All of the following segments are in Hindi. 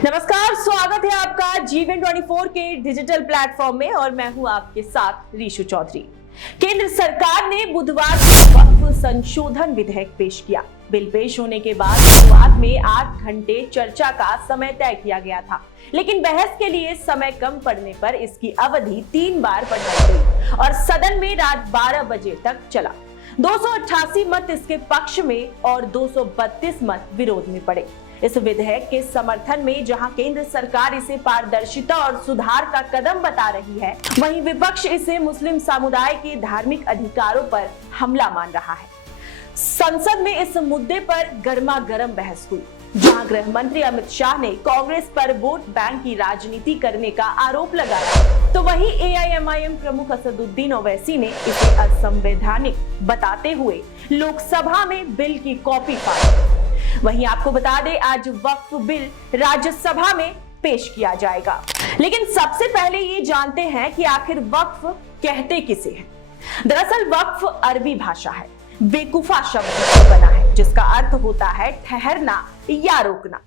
नमस्कार, स्वागत है आपका जीवन 24 के डिजिटल प्लेटफॉर्म में और मैं हूं आपके साथ रीशु चौधरी। केंद्र सरकार ने बुधवार को वक्फ संशोधन विधेयक पेश किया। बिल पेश होने के बाद शुरुआत में 8 घंटे चर्चा का समय तय किया गया था, लेकिन बहस के लिए समय कम पड़ने पर इसकी अवधि 3 बार बढ़ाई गई और सदन में रात 12 बजे तक चला। 288 मत इसके पक्ष में और 232 मत विरोध में पड़े। इस विधेयक के समर्थन में जहां केंद्र सरकार इसे पारदर्शिता और सुधार का कदम बता रही है, वहीं विपक्ष इसे मुस्लिम समुदाय के धार्मिक अधिकारों पर हमला मान रहा है। संसद में इस मुद्दे पर गर्मागर्म बहस हुई, जहां गृह मंत्री अमित शाह ने कांग्रेस पर वोट बैंक की राजनीति करने का आरोप लगाया, तो वहीं एआईएमआईएम प्रमुख असदुद्दीन ओवैसी ने इसे असंवैधानिक बताते हुए लोकसभा में बिल की कॉपी फाड़ी। वहीं आपको बता दें, आज वक्फ बिल राज्यसभा में पेश किया जाएगा, लेकिन सबसे पहले ये जानते हैं कि आखिर वक्फ कहते किसे हैं। दरअसल वक्फ अरबी भाषा है, बेकुफा शब्द से बना है, जिसका अर्थ होता है ठहरना या रोकना।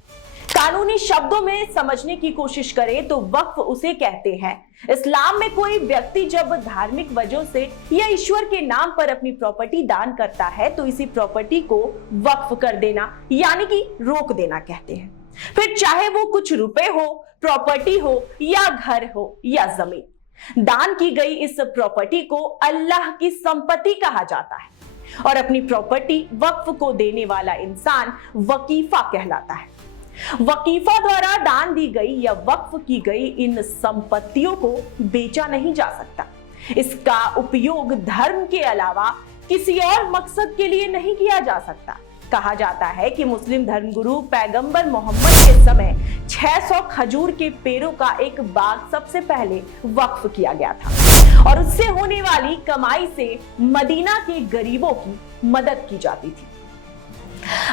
कानूनी शब्दों में समझने की कोशिश करें तो वक्फ उसे कहते हैं। इस्लाम में कोई व्यक्ति जब धार्मिक वजह से या ईश्वर के नाम पर अपनी प्रॉपर्टी दान करता है तो इसी प्रॉपर्टी को वक्फ कर देना यानी कि रोक देना कहते हैं। फिर चाहे वो कुछ रुपए हो, प्रॉपर्टी हो या घर हो या जमीन, दान की गई इस प्रॉपर्टी को अल्लाह की संपत्ति कहा जाता है और अपनी प्रॉपर्टी वक्फ को देने वाला इंसान वकीफा कहलाता है। वकीफा द्वारा दान दी गई या वक्फ की गई इन संपत्तियों को बेचा नहीं जा सकता। इसका उपयोग धर्म के अलावा किसी और मकसद के लिए नहीं किया जा सकता। कहा जाता है कि मुस्लिम धर्मगुरु पैगंबर मोहम्मद के समय 600 खजूर के पेड़ों का एक बाग सबसे पहले वक्फ किया गया था और उससे होने वाली कमाई से मदीना के गरीबों की मदद की जाती थी।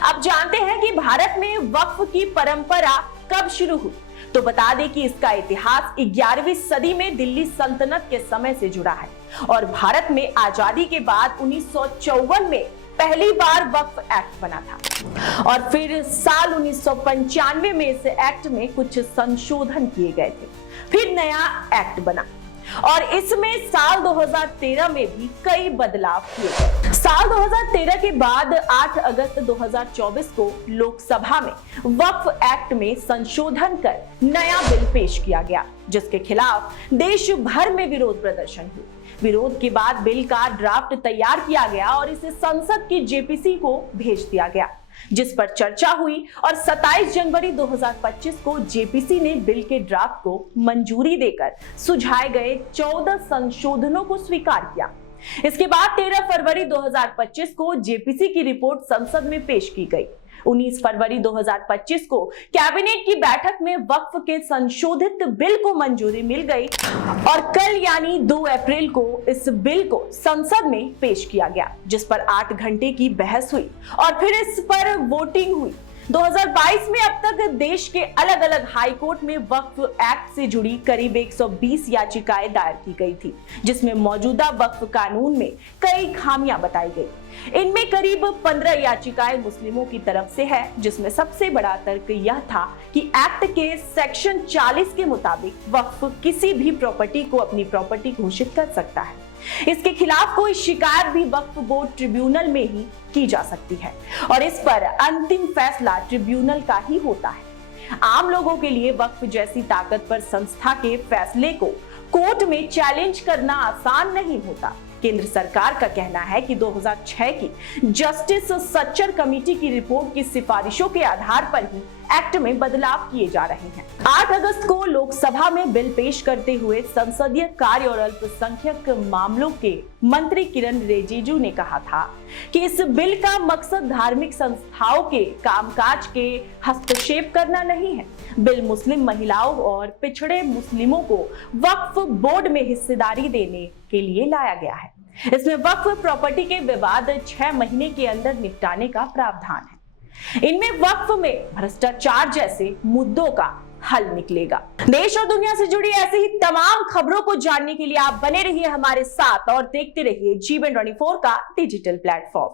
अब जानते हैं कि भारत में वक्फ की परंपरा कब शुरू हुई, तो बता दें कि इसका इतिहास 11वीं सदी में दिल्ली सल्तनत के समय से जुड़ा है और भारत में आजादी के बाद 1954 में पहली बार वक्फ एक्ट बना था और फिर साल 1995 में इस एक्ट में कुछ संशोधन किए गए थे। फिर नया एक्ट बना और इसमें साल 2013 में भी कई बदलाव किए गए। साल 2013 के बाद 8 अगस्त 2024 को लोकसभा में वक्फ एक्ट में संशोधन कर नया बिल पेश किया गया, जिसके खिलाफ देश भर में विरोध प्रदर्शन हुए। विरोध के बाद बिल का ड्राफ्ट तैयार किया गया और इसे संसद की जेपीसी को भेज दिया गया, जिस पर चर्चा हुई और 27 जनवरी 2025 को जेपीसी ने बिल के ड्राफ्ट को मंजूरी देकर सुझाए गए 14 संशोधनों को स्वीकार किया। इसके बाद 13 फरवरी 2025 को जेपीसी की रिपोर्ट संसद में पेश की गई। 19 फरवरी 2025 को कैबिनेट की बैठक में वक्फ के संशोधित बिल को मंजूरी मिल गई और कल यानी 2 अप्रैल को इस बिल को संसद में पेश किया गया, जिस पर 8 घंटे की बहस हुई और फिर इस पर वोटिंग हुई। 2022 में अब तक देश के अलग अलग हाई कोर्ट में वक्फ एक्ट से जुड़ी करीब 120 याचिकाएं दायर की गई थी, जिसमें मौजूदा वक्फ कानून में कई खामियां बताई गई। इनमें करीब 15 याचिकाएं मुस्लिमों की तरफ से है, जिसमें सबसे बड़ा तर्क यह था कि एक्ट के सेक्शन 40 के मुताबिक वक्फ किसी भी प्रॉपर्टी को अपनी प्रॉपर्टी घोषित कर सकता है। इसके खिलाफ कोई शिकायत भी वक्फ बोर्ड ट्रिब्यूनल में ही की जा सकती है और इस पर अंतिम फैसला ट्रिब्यूनल का ही होता है। आम लोगों के लिए वक्फ जैसी ताकतवर संस्था के फैसले को कोर्ट में चैलेंज करना आसान नहीं होता। केंद्र सरकार का कहना है कि 2006 की जस्टिस सच्चर कमेटी की रिपोर्ट की सिफारिशों के आधार पर ही एक्ट में बदलाव किए जा रहे हैं। 8 अगस्त को लोकसभा में बिल पेश करते हुए संसदीय कार्य और अल्पसंख्यक मामलों के मंत्री किरण रिजिजू ने कहा था कि इस बिल का मकसद धार्मिक संस्थाओं के कामकाज के हस्तक्षेप करना नहीं है। बिल मुस्लिम महिलाओं और पिछड़े मुस्लिमों को वक्फ बोर्ड में हिस्सेदारी देने के लिए लाया गया है। इसमें वक्फ प्रॉपर्टी के विवाद 6 महीने के अंदर निपटाने का प्रावधान है। इनमें वक्फ में भ्रष्टाचार जैसे मुद्दों का हल निकलेगा। देश और दुनिया से जुड़ी ऐसे ही तमाम खबरों को जानने के लिए आप बने रहिए हमारे साथ और देखते रहिए जीवन 24 का डिजिटल प्लेटफॉर्म।